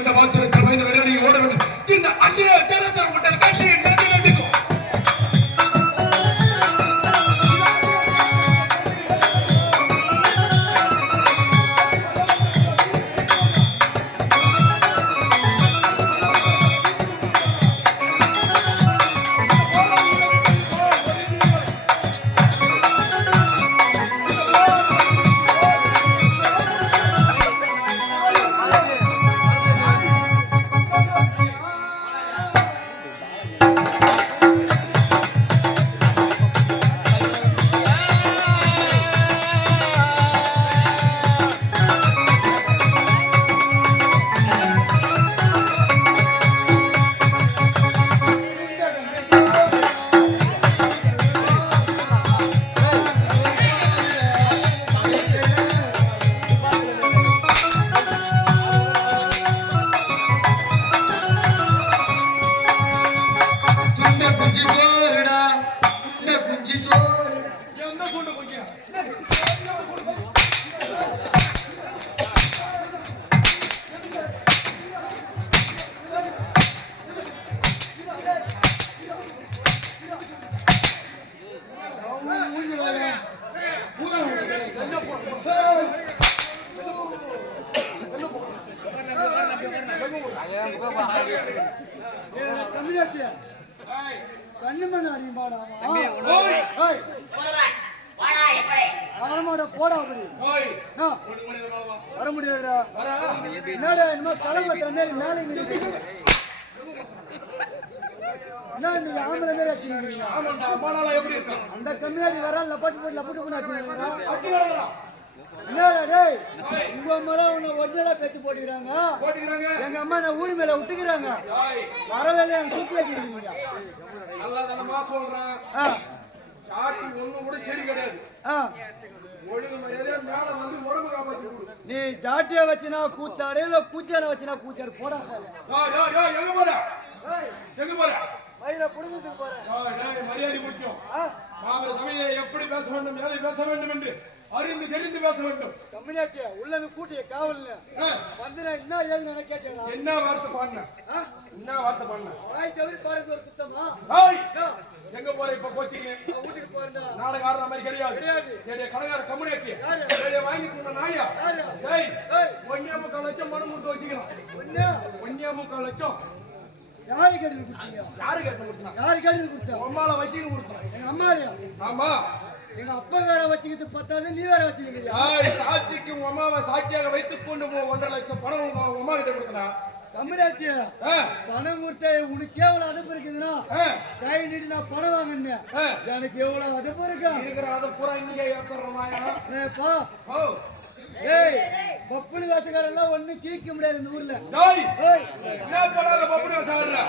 கண்ட மாத்திரத்தில் பயந்து விளையாடி ஓட வேண்டும். இந்த அந்நிய ஜனத்தர முட்டல் கட்டி நடுநடுக்கும். வர முடியாதுடா. என்னடா என்ன தலைவத்துல மேல மேல என்ன ஆம்பளை மேல வச்சுக்கிறீங்க? அந்த கம்மியாதி வர லப்பட்டு போட்டு வச்சுக்கிறீங்க. என்னடா டேய், உங்க அம்மா உன்னை ஒரிஜினலா பேத்து போட்டுக்கிறாங்க. எங்க அம்மா நான் ஊர் மேல விட்டுக்கிறாங்க. வரவேல என் தூக்கி வச்சுக்கிறீங்க. நல்லா தானமா சொல்றேன். சாட்டி ஒண்ணு கூட சரி கிடையாது. ஒழுங்கு மரியாதை மேல வந்து உடம்பு காப்பாத்தி கொடு. நீ ஜாட்டியா வச்சினா கூத்தாடு, இல்ல கூத்தியார வச்சினா கூத்தியாரு போடா. எங்க போற? எங்க போற? வயிற புடுங்கிறதுக்கு போறேன். மரியாதை முக்கியம். நாம சமயம் எப்படி பேச வேண்டும், எதை பேச வேண்டும் என்று அறிந்து தெரிந்து பேச வேண்டும். தமிழ்நாட்டு உள்ளது கூட்டிய காவல் வந்து என்ன ஏது கேட்டேன். என்ன வார்த்தை பாடின? என்ன வார்த்தை பாடின? வாய் தவிர பாருங்க ஒரு குத்தமா. எங்க போற? இப்ப கோச்சிங்க வீட்டுக்கு போறேன். நாடகம் ஆடுற மாதிரி கிடையாது. கடைக்கார கம்யூனிட்டி வாங்கி கொண்ட நாயா. ஒன்னே 3/4 லட்சம் பணம் கொடுத்து வச்சுக்கலாம். ஒன்னே 3/4 லட்சம். யாரு கேட்டு கொடுத்தீங்க? யாரு கேட்டு கொடுத்தா? யாரு கேட்டு கொடுத்தா? அம்மால வசின்னு கொடுத்தோம். எங்க அம்மாலையா? ஆமா. எங்க அப்பா வேற வச்சுக்கிட்டு பத்தாது, நீ வேற வச்சுக்கிறியா? சாட்சிக்கு உங்க அம்மாவை சாட்சியாக வைத்துக் கொண்டு 1.5 லட்சம் பணம் உங்க அம்மா கிட்ட கொடுத்தா. தமிழ்நாட்டிய பணம் கொடுத்த உனக்கு எவ்வளவு அதுப்பு இருக்குதுன்னா கை நீட்டு நான் பணம் வாங்கினேன். எனக்கு எவ்வளவு அதுப்பு இருக்கா? இருக்கிற அதை பூரா இன்னைக்கு ஏற்படுறோமாயா? ஏய், பப்புனு வேசக்காரெல்லாம் ஒண்ணும் கிழிக்க முடியாது இந்த ஊர்ல. என்ன பண்ணாத பப்புனு வேசாடுற?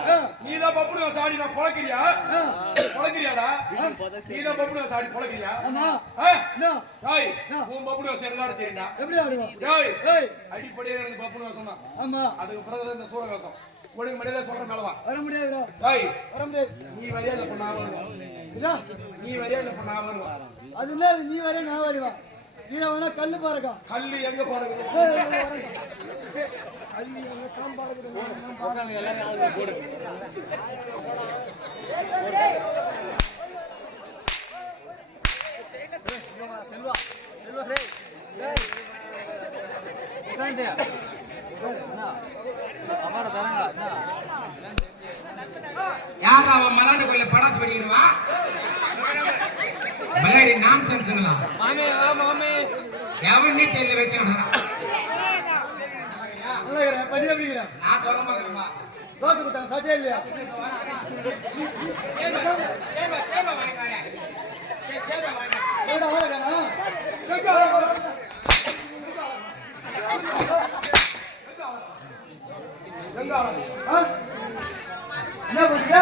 நீதான் பப்புனு வேசாடி நான் பொழக்கிறியா? பொழக்கிறியாடா? நீதான் பப்புனு வேசாடி பொழக்கிறியா? ஆமா. உன் பப்புனு வேசம் என்னதான் தெரியுமா? எப்படி ஆடுவோம்? அடிப்படையே எனக்கு பப்புனு வேசம் தான். ஆமா. அதுக்கு பிறகு இந்த சூர வேசம் ஒழுங்கு மரியாதை சொல்ற மேலவா வர முடியாதுடா. வர முடியாது. நீ மரியாதை பண்ண வருவோம். நீ மரியாதை பண்ண வருவோம். அது என்ன? நீ வர நான் வருவா. கீழே வேணா கல்லு பாருக்கா. கல்லு எங்க பாருங்க? போடு. யார் அவன் மலாண்டு கோயில படாச்சு படிக்கணுமா? மலையாடி நாம் செஞ்சுங்களா? மாமே மாமே எவனே தெரியல வைக்கணும். படி அப்படிங்கிற நான் சொல்ல மாட்டேன்மா. தோசை கொடுத்தாங்க சாட்டியா இல்லையா? என்ன பண்ணுங்க?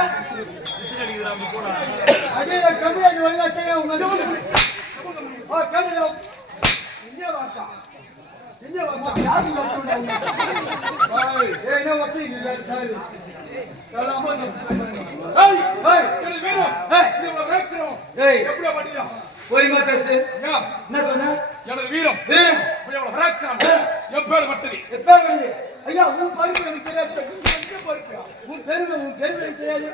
அடியே கம்மியாடி வழி வச்சேங்க உங்க கேட்டு இந்தியா வார்த்தா இந்தியா வார்த்தா யாரு என்ன வச்சுங்க சாரி வீரம் எப்பேற்பட்டது எப்ப வருது ஐயா உன் பருப்பு எனக்கு தெரியாது உன் பெருமை எனக்கு தெரியாது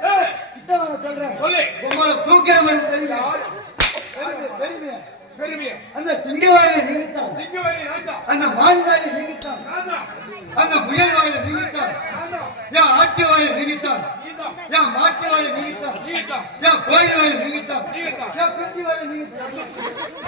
இதான் நான் சொல்றேன் சொல்லு உங்களை தூக்கிற மாதிரி தெரியும் பெருமையா பெருமையா அந்த சிங்கவாயை நீங்கத்தான் சிங்கவேலி நான் அந்த மான்வாயை நீங்கத்தான் தான் அந்த முயல் வாயை நீங்கத்தான் என் ஆட்டு வாயை நீங்கத்தான் என் மாட்டு வாயை நீங்கத்தான் என் கோயில் வாயை நீங்கத்தான் என் குச்சி வாயை நீங்கத்தான்